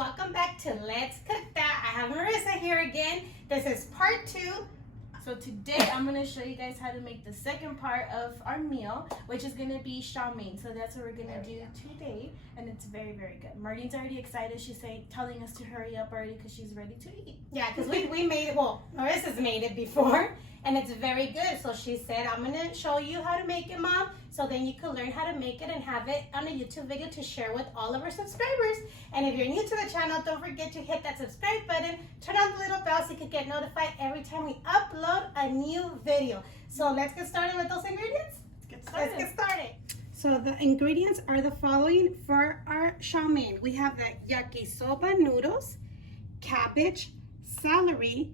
welcome back to Let's Cook That. I have Marissa here again. This is part 2. So today I'm going to show you guys how to make the second part of our meal, which is going to be chow mein. So that's what we're going to do today, and it's very, very good. Marlene's already excited. She's telling us to hurry up already because she's ready to eat. Yeah, because we made it, well, Marissa's made it before, and it's very good. So she said, I'm going to show you how to make it, Mom, so then you can learn how to make it and have it on a YouTube video to share with all of our subscribers. And if you're new to the channel, don't forget to hit that subscribe button, turn on the little bell so you can get notified every time we upload a new video. So let's get started with those ingredients. Let's get started. So the ingredients are the following for our chow mein. We have the JakiSoba noodles, cabbage, celery,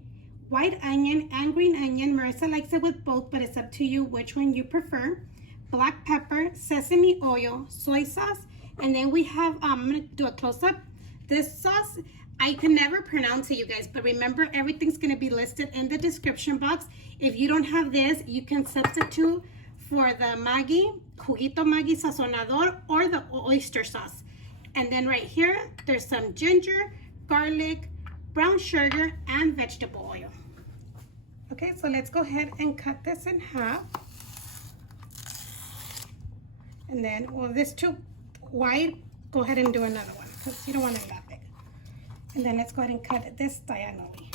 white onion, and green onion. Marissa likes it with both, but it's up to you which one you prefer. Black pepper, sesame oil, soy sauce, and then we have, I'm going to do a close-up. This sauce, I can never pronounce it, you guys, but remember, everything's going to be listed in the description box. If you don't have this, you can substitute for the Maggi, Juguito Maggi Sazonador, or the oyster sauce. And then right here, there's some ginger, garlic, brown sugar, and vegetable oil. Okay, so let's go ahead and cut this in half. And then, well, this too wide, go ahead and do another one because you don't want it that big. And then let's go ahead and cut it this diagonally.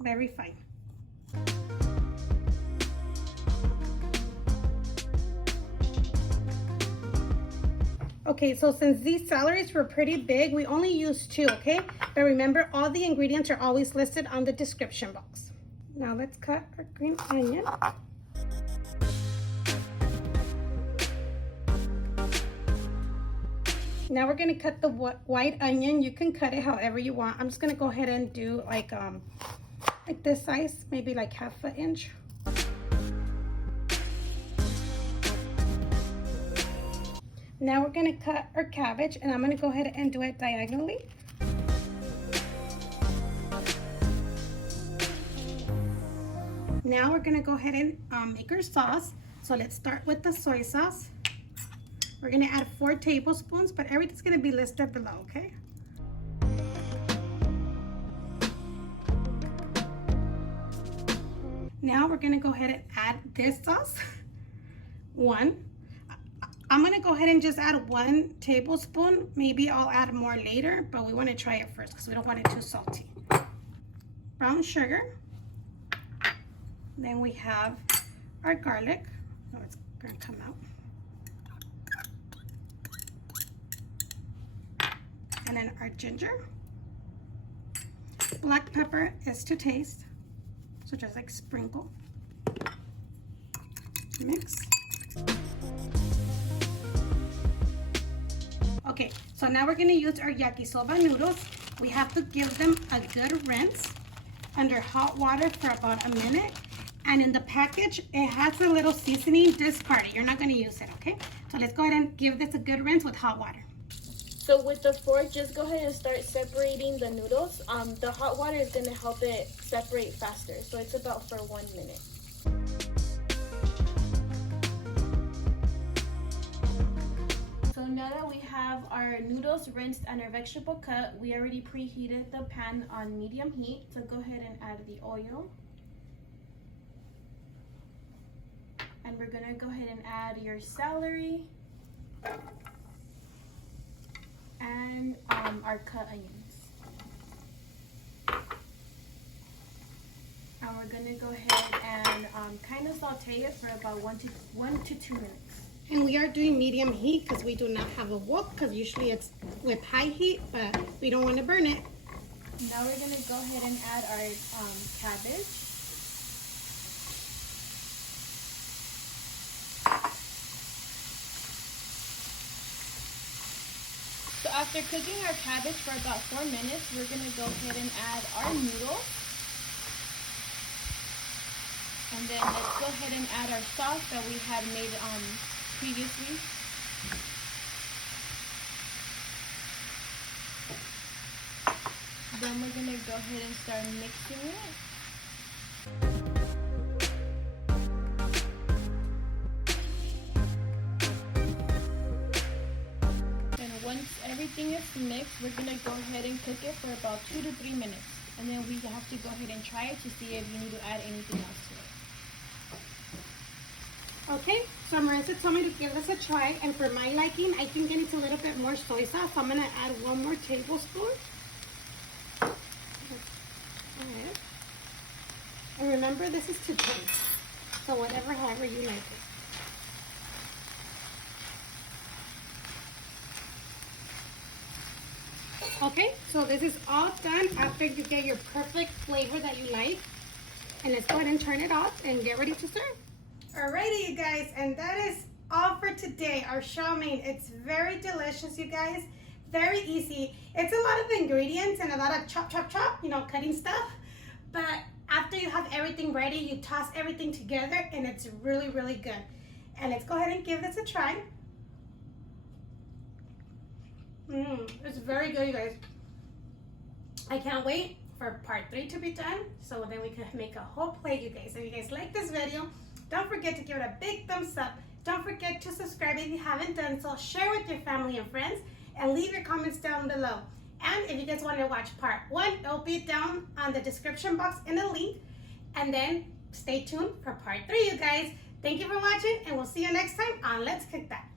Very fine. Okay, so since these celeries were pretty big, we only used 2, okay? But remember, all the ingredients are always listed on the description box. Now let's cut our green onion. Now we're going to cut the white onion. You can cut it however you want. I'm just going to go ahead and do like this size, maybe like half an inch. Now we're going to cut our cabbage, and I'm going to go ahead and do it diagonally. Now we're going to go ahead and make our sauce. So let's start with the soy sauce. We're going to add 4 tablespoons, but everything's going to be listed below, okay? Now we're going to go ahead and add this sauce. 1. I'm going to go ahead and just add 1 tablespoon. Maybe I'll add more later, but we want to try it first because we don't want it too salty. Brown sugar. Then we have our garlic. Oh, it's going to come out. And then our ginger. Black pepper is to taste, so just like sprinkle. Mix. Okay, so now we're going to use our JakiSoba noodles. We have to give them a good rinse under hot water for about a minute. And in the package, it has a little seasoning. Discard it. You're not going to use it, okay? So let's go ahead and give this a good rinse with hot water. So with the fork, just go ahead and start separating the noodles. The hot water is going to help it separate faster. So it's about for 1 minute. So now that we have our noodles rinsed and our vegetable cut, we already preheated the pan on medium heat. So go ahead and add the oil. And we're going to go ahead and add your celery and our cut onions. And we're gonna go ahead and kind of saute it for about 1 to 2 minutes. And we are doing medium heat because we do not have a wok, because usually it's with high heat, but we don't want to burn it. Now we're gonna go ahead and add our cabbage. So after cooking our cabbage for about 4 minutes, we're going to go ahead and add our noodles. And then let's go ahead and add our sauce that we had made previously. Then we're going to go ahead and start mixing it. everything is mixed, we're gonna go ahead and cook it for about 2 to 3 minutes. And then we have to go ahead and try it to see if you need to add anything else to it. Okay, so Marissa told me to give this a try, and for my liking, I think it needs a little bit more soy sauce. So I'm gonna add 1 more tablespoon. Alright. And remember, this is to taste. So whatever, however you like it. Okay, so this is all done after you get your perfect flavor that you like. And let's go ahead and turn it off and get ready to serve. Alrighty, you guys, and that is all for today, our chow mein. It's very delicious, you guys. Very easy. It's a lot of ingredients and a lot of chop, chop, chop, you know, cutting stuff. But after you have everything ready, you toss everything together and it's really, really good. And let's go ahead and give this a try. It's very good, you guys. I can't wait for part 3 to be done, so then we can make a whole plate, you guys. If you guys like this video, don't forget to give it a big thumbs up. Don't forget to subscribe if you haven't done so. Share with your family and friends, and leave your comments down below. And if you guys want to watch part 1, it'll be down on the description box in the link. And then stay tuned for part 3, you guys. Thank you for watching, and we'll see you next time on Let's Cook That.